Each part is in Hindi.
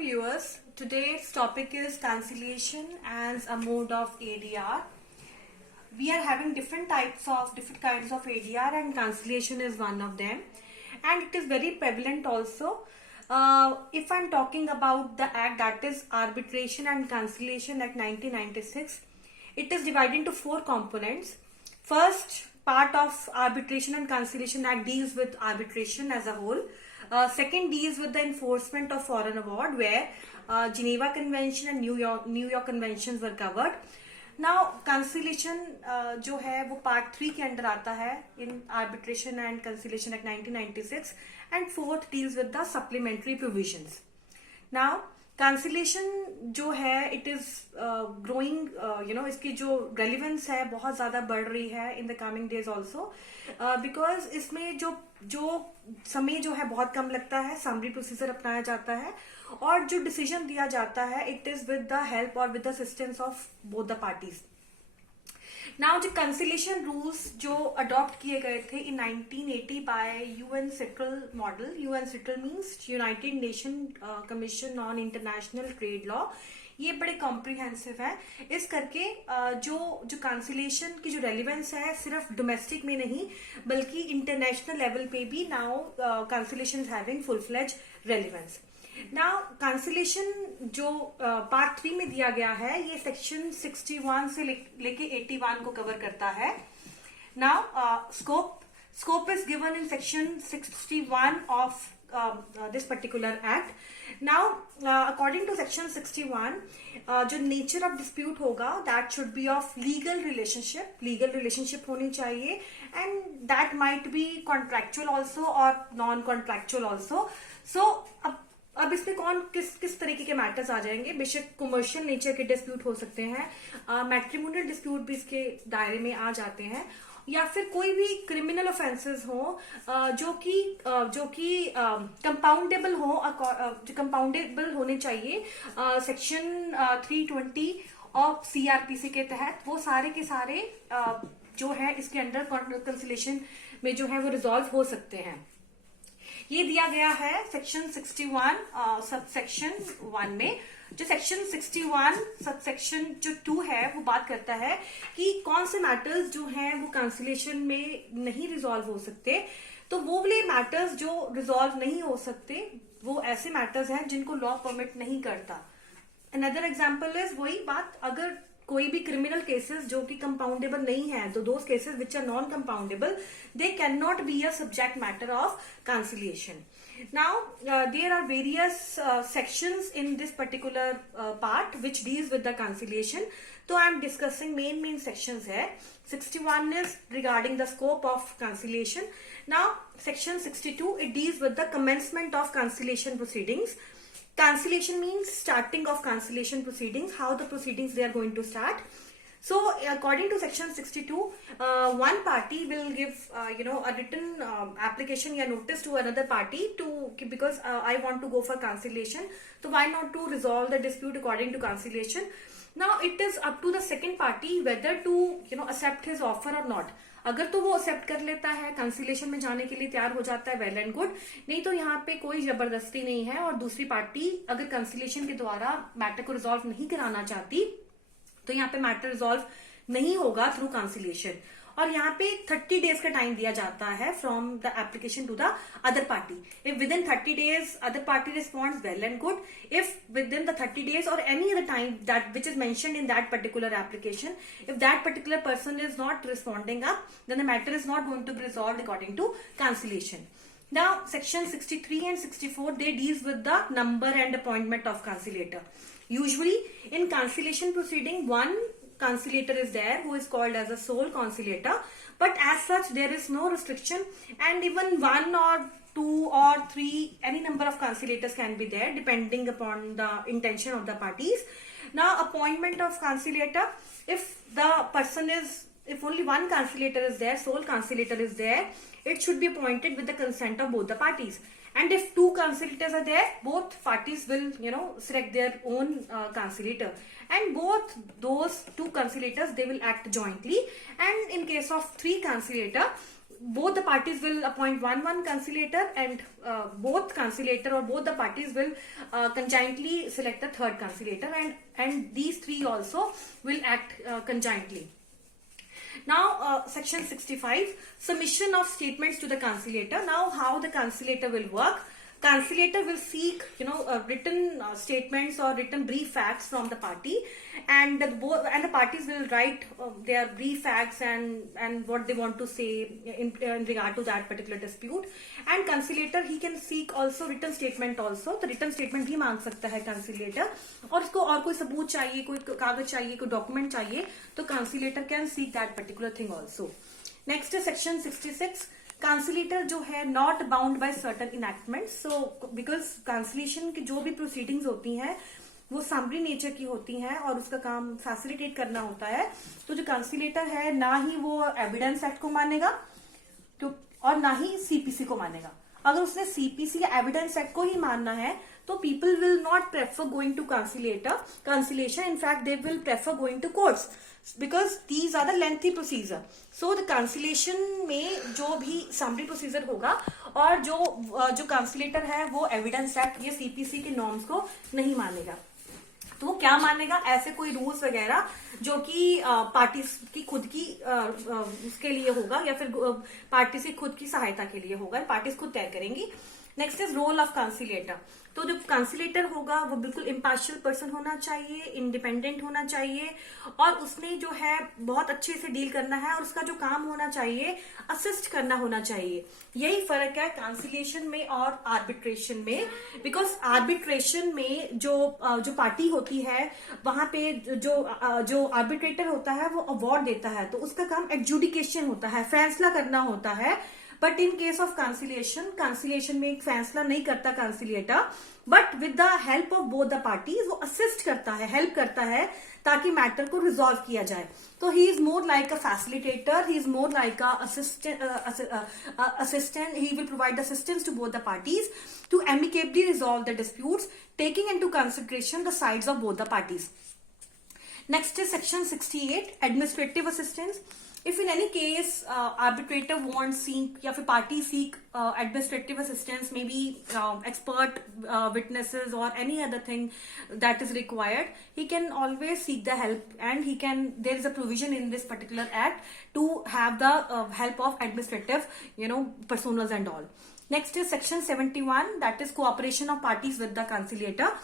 viewers, today's topic is cancellation as a mode of ADR. We are having different kinds of ADR and cancellation is one of them, and it is very prevalent also. If I'm talking about the act, that is Arbitration and Cancellation Act 1996, it is divided into four components. First part of Arbitration and Cancellation Act deals with arbitration as a whole. Second deals with the enforcement of foreign award, where Geneva Convention and New York Conventions were covered. Now cancellation जो है वो पार्ट 3 के अंदर आता है in arbitration and conciliation act 1996, and fourth deals with the supplementary provisions. Now conciliation जो है इट इज ग्रोइंग, इसकी जो रेलिवेंस है बहुत ज्यादा बढ़ रही है in the coming days also, because इसमें जो समय जो है बहुत कम लगता है, समरी प्रोसीजर अपनाया जाता है और जो डिसीजन दिया जाता है it is with the help और with the assistance of both the parties. Now जो कंसिलेशन रूल्स जो अडॉप्ट किए गए थे in 1980 by UNCITRAL model. UNCITRAL means United Nation Commission on International Trade Law. ये बड़े कॉम्प्रिहेंसिव है. इस करके जो कैंसिलेशन की जो रेलिवेंस है सिर्फ डोमेस्टिक में नहीं बल्कि इंटरनेशनल लेवल पे भी now conciliation is having full fledge relevance. Now conciliation जो पार्ट 3 में दिया गया है ये सेक्शन 61 से लेके 81 को कवर करता है. Now scope is given in section 61 of this particular act. Now according to section 61, जो nature of dispute होगा that should be of legal relationship होनी चाहिए, and that might be contractual also or non contractual also. So अब इसमें किस तरीके के मैटर्स आ जाएंगे. बेशक कमर्शियल नेचर के डिस्प्यूट हो सकते हैं, मैट्रिमोनियल डिस्प्यूट भी इसके दायरे में आ जाते हैं, या फिर कोई भी क्रिमिनल ऑफेंसेस हो जो कि कंपाउंडेबल होने चाहिए सेक्शन 320 ऑफ सीआरपीसी के तहत. वो सारे के सारे जो है इसके अंडर कंसिलेशन में जो है वो रिजॉल्व हो सकते हैं. ये दिया गया है सेक्शन 61 सब सेक्शन 1 में. जो सेक्शन 61 सब सेक्शन जो 2 है वो बात करता है कि कौन से मैटर्स जो हैं वो कैंसिलेशन में नहीं रिजॉल्व हो सकते. तो वो वाले मैटर्स जो रिजॉल्व नहीं हो सकते वो ऐसे मैटर्स हैं जिनको लॉ परमिट नहीं करता. अनदर एग्जांपल इज वही बात, अगर कोई भी क्रिमिनल केसेस जो कि कंपाउंडेबल नहीं है तो those cases which are non compoundable they can not be a subject matter of conciliation. Now there are various sections in this particular part which deals with the cancellation. So I am discussing main sections here. 61 is regarding the scope of cancellation. Now section 62 it deals with the commencement of cancellation proceedings. Cancellation means starting of cancellation proceedings, how the proceedings they are going to start. So according to section 62, one party will give a written application or notice to another party because I want to go for cancellation, so why not to resolve the dispute according to cancellation. Now it is up to the second party whether to accept his offer or not. अगर तो वो एक्सेप्ट कर लेता है, कैंसिलेशन में जाने के लिए तैयार हो जाता है, वेल एंड गुड. नहीं तो यहाँ पे कोई जबरदस्ती नहीं है, और दूसरी पार्टी अगर कैंसिलेशन के द्वारा मैटर को रिजॉल्व नहीं कराना चाहती तो यहाँ पे मैटर रिजॉल्व नहीं होगा थ्रू कैंसिलेशन. और यहाँ पे 30 डेज का टाइम दिया जाता है from the application to the other party. If within 30 days other party responds, well and good. If within the 30 days और any other time that which is mentioned in that particular application, if that particular person is not responding up, then the matter is not going to be resolved according to cancellation. Now section 63 and 64 they deals with the number and appointment of conciliator. Usually in cancellation proceeding one conciliator is there who is called as a sole conciliator, but as such there is no restriction, and even 1 or 2 or 3 any number of conciliators can be there depending upon the intention of the parties. Now appointment of conciliator, if only one conciliator is there, sole conciliator is there, it should be appointed with the consent of both the parties. And if 2 conciliators are there, both parties will select their own conciliator, and both those 2 conciliators they will act jointly. And in case of 3 conciliator, both the parties will appoint one conciliator, and both conciliator or both the parties will conjointly select a third conciliator, and these three also will act conjointly. Now, section 65, submission of statements to the conciliator. Now, how the conciliator will work? Conciliator will seek, written statements or written brief facts from the party, and the parties will write their brief facts and what they want to say in regard to that particular dispute. And conciliator, he can seek also written statement also. तो written statement भी मांग सकता है conciliator, और उसको और कोई सबूत चाहिए, कोई कागज चाहिए, कोई document चाहिए, तो conciliator can seek that particular thing also. Next is section 66. Conciliator जो है not bound by certain enactments. So because conciliation की जो भी proceedings होती हैं वो summary nature की होती हैं और उसका काम facilitate करना होता है, तो जो conciliator है ना ही वो evidence act को मानेगा तो और ना ही CPC को मानेगा. अगर उसने CPC या evidence act को ही मानना है तो people will not prefer going to conciliation. In fact, they will prefer going to courts because these are the lengthy procedure. So the conciliation में जो भी summary procedure होगा और जो conciliator है वो evidence act या CPC के norms को नहीं मानेगा. तो वो क्या मानेगा? ऐसे कोई रूल्स वगैरह जो कि पार्टी की खुद की उसके लिए होगा या फिर पार्टी से खुद की सहायता के लिए होगा, पार्टीज खुद तय करेंगी. Next is role of conciliator. तो जो कंसिलेटर होगा वो बिल्कुल इम्पार्शियल पर्सन होना चाहिए, इंडिपेंडेंट होना चाहिए, और उसने जो है बहुत अच्छे से डील करना है और उसका जो काम होना चाहिए असिस्ट करना होना चाहिए. यही फर्क है कंसिलिएशन में और आर्बिट्रेशन में. बिकॉज आर्बिट्रेशन में जो पार्टी होती है वहां पे जो आर्बिट्रेटर होता है वो अवार्ड देता है, तो उसका काम एडजुडिकेशन होता है, फैसला करना होता है. But in case of conciliation में एक फैसला नहीं करता conciliator, but with the help of both the parties वो असिस्ट करता है, हेल्प करता है ताकि मैटर को रिजॉल्व किया जाए. तो he is more like a facilitator, he is more like a assistant. He will provide assistance to both the parties to amicably resolve the disputes, taking into consideration the sides of both the parties. Next is section 68, administrative assistance. If in any case arbitrator wants seek या फिर party seek administrative assistance, maybe expert witnesses or any other thing that is required, he can always seek the help, and there is a provision in this particular act to have the help of administrative personas and all. Next is section 71, that is cooperation of parties with the conciliator.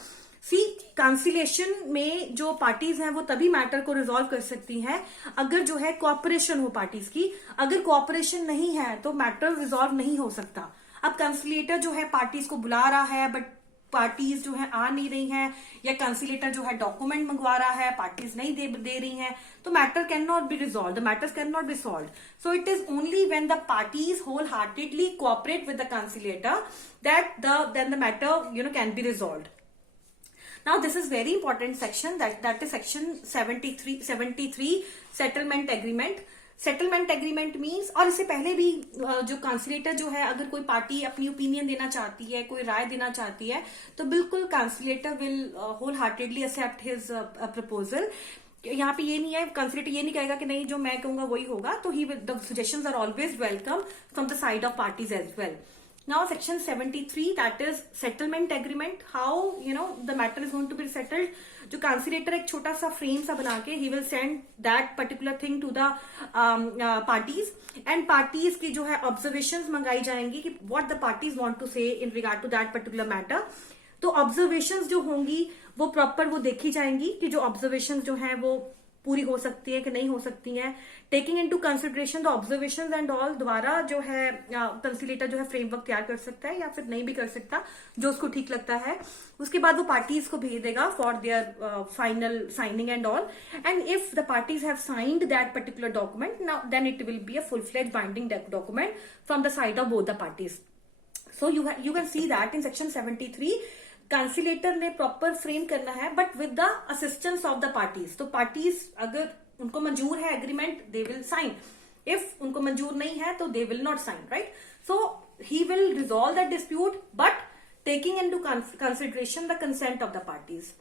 Conciliation में जो पार्टीज हैं वो तभी मैटर को रिजॉल्व कर सकती हैं अगर जो है कोऑपरेशन हो पार्टीज की. अगर कोऑपरेशन नहीं है तो मैटर रिजॉल्व नहीं हो सकता. अब कंसिलिएटर जो है पार्टीज को बुला रहा है बट पार्टीज जो है आ नहीं रही हैं, या कंसिलिएटर जो है डॉक्यूमेंट मंगवा रहा है, पार्टीज नहीं दे रही हैं, तो matter can not be resolve, the matters can not be solve. So it is only when the parties wholeheartedly cooperate with the conciliator that then the matter can be resolve. Now this is very important section, that is section 73 settlement agreement. Settlement agreement means, और इससे पहले भी जो कंसिलेटर जो है अगर कोई पार्टी अपनी ओपिनियन देना चाहती है, कोई राय देना चाहती है, तो बिल्कुल conciliator will wholeheartedly accept his proposal. यहाँ पे ये नहीं है, कंसिलेटर ये नहीं कहेगा कि नहीं जो मैं कहूंगा वही होगा. तो ही the suggestions are always welcome from the side of parties as well. Now section 73, that is settlement agreement. How the matter is going to be settled. जो conciliator एक छोटा सा frame सा बना के he will send that particular thing to the parties, and parties की जो है observations मंगाई जाएंगी कि what the parties want to say in regard to that particular matter. तो observations जो होंगी वो proper वो देखी जाएंगी कि जो observations जो है वो पूरी हो सकती है कि नहीं हो सकती हैं. Taking into consideration the observations and all, द्वारा जो है कंसिलेटर जो है फ्रेमवर्क तैयार कर सकता है या फिर नहीं भी कर सकता, जो उसको ठीक लगता है. उसके बाद वो पार्टीज को भेज देगा for their final signing and all. And if the parties have signed that particular document, now then it will be a full fledge binding document from the side of both the parties. So you can see that in section 73 conciliator ने प्रॉपर फ्रेम करना है but with the assistance of the parties. तो पार्टीज अगर उनको मंजूर है agreement, they will sign. If उनको मंजूर नहीं है तो they will not sign, right. So he will resolve that dispute but taking into consideration the consent of the parties.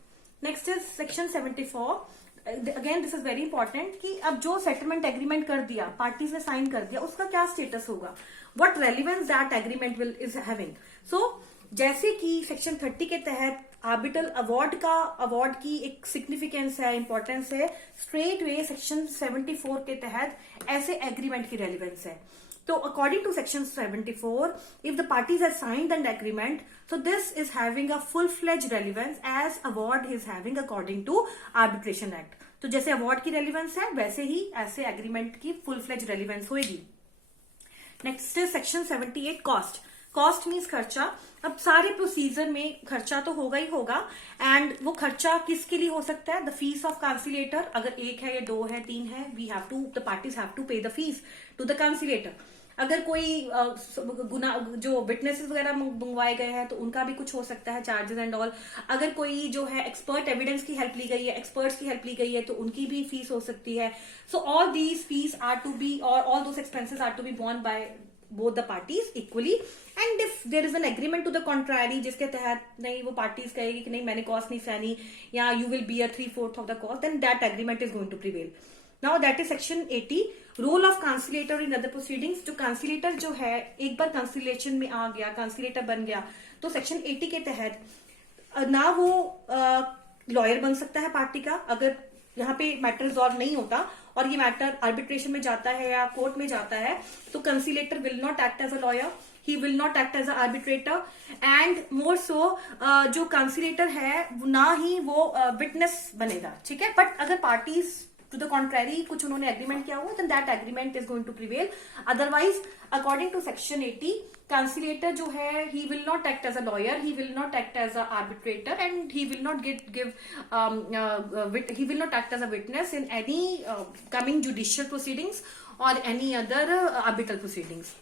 Next is section 74, again this is very important कि अब जो सेटलमेंट एग्रीमेंट कर दिया, पार्टीज ने साइन कर दिया, उसका क्या स्टेटस होगा, what relevance that agreement will is having. So जैसे कि सेक्शन 30 के तहत आर्बिट्रल अवार्ड की एक सिग्निफिकेंस है, इंपॉर्टेंस है, स्ट्रेट वे सेक्शन 74 के तहत ऐसे एग्रीमेंट की रेलिवेंस है. So according to section 74, if the parties have signed an agreement, so this is having a full-fledged relevance as award is having according to Arbitration Act. तो जैसे अवार्ड की रेलिवेंस है वैसे ही ऐसे एग्रीमेंट की फुल-फ्लेज रेलिवेंस होगी. नेक्स्ट है सेक्शन 78 कॉस्ट. कॉस्ट मीन्स खर्चा. अब सारे प्रोसीजर में खर्चा तो होगा ही होगा, एंड वो खर्चा किसके लिए हो सकता है, द फीस ऑफ कांसिलेटर. अगर एक है या दो है, तीन है, we have to, the parties have to pay the fees to the conciliator. अगर कोई गुना जो विटनेसेस वगैरह मंगवाए गए हैं तो उनका भी कुछ हो सकता है, चार्जेस एंड ऑल. अगर कोई जो है एक्सपर्ट एविडेंस की हेल्प ली गई है, एक्सपर्ट्स की हेल्प ली गई है, तो उनकी भी फीस हो सकती है. So all these fees are to be, और all those expenses are to be borne by both the parties equally. And if there is an agreement to the contrary, जिसके तहत नहीं वो parties कहेगी कि नहीं मैंने cost नहीं सहनी, या you will bear 3/4 of the cost, then that agreement is going to prevail. Now that is section 80, role of conciliator in other proceedings. जो conciliator जो है, एक बार conciliation में आ गया, conciliator बन गया, तो section 80 के तहत ना वो लॉयर बन सकता है पार्टी का, अगर यहाँ पे मैटर रिजॉल्व नहीं होता और ये मैटर आर्बिट्रेशन में जाता है या कोर्ट में जाता है, तो conciliator will not act as a lawyer, he will not act as a arbitrator, and more so जो कंसिलेटर है ना ही वो विटनेस बनेगा. ठीक है, बट अगर पार्टीज टू द कॉन्ट्ररी कुछ उन्होंने एग्रीमेंट किया हुआ, then that agreement is going to prevail. Otherwise according to section 80, conciliator जो है he will not act as a lawyer, he will not act as a arbitrator, and he will not he will not act as a witness in any coming judicial proceedings or any other arbitral proceedings.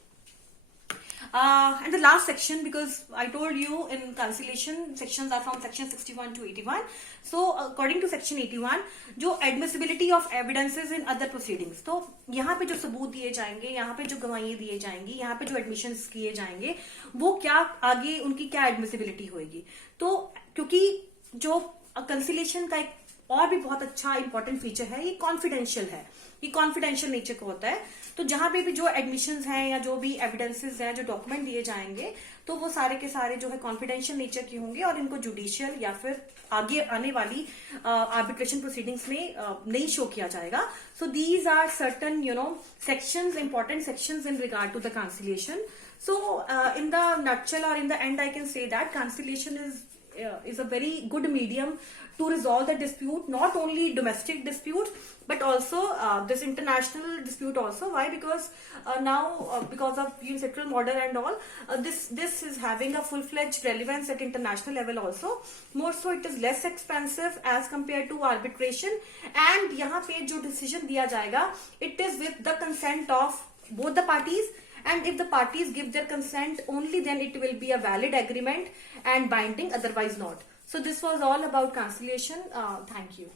And the last section, because I told you in conciliation sections are from section 61 to 81. So according to section 81, जो admissibility of evidences in other proceedings, तो यहाँ पे जो सबूत दिए जाएंगे, यहाँ पे जो गवाहियां दिए जाएंगी, यहाँ पे जो admissions किए जाएंगे, वो क्या आगे उनकी क्या admissibility होगी. तो क्योंकि जो कंसिलेशन का एक और भी बहुत अच्छा इंपॉर्टेंट फीचर है, ये कॉन्फिडेंशियल है, ये कॉन्फिडेंशियल नेचर का होता है. तो जहां पे भी जो एडमिशंस हैं या जो भी एविडेंसेस हैं, जो डॉक्यूमेंट दिए जाएंगे, तो वो सारे के सारे जो है कॉन्फिडेंशियल नेचर के होंगे और इनको जुडिशियल या फिर आगे आने वाली आर्बिट्रेशन प्रोसीडिंग्स में नहीं शो किया जाएगा. So these are certain sections, important sections in regard to the conciliation. So in the nutshell or in the end, I can say that conciliation is a very good medium to resolve the dispute, not only domestic disputes but also this international dispute also. Why? Because now because of unilateral model and all, this is having a full-fledged relevance at international level also. More so it is less expensive as compared to arbitration, and यहाँ पे जो decision दिया जाएगा, it is with the consent of both the parties. And if the parties give their consent, only then it will be a valid agreement and binding, otherwise not. So this was all about conciliation. Thank you.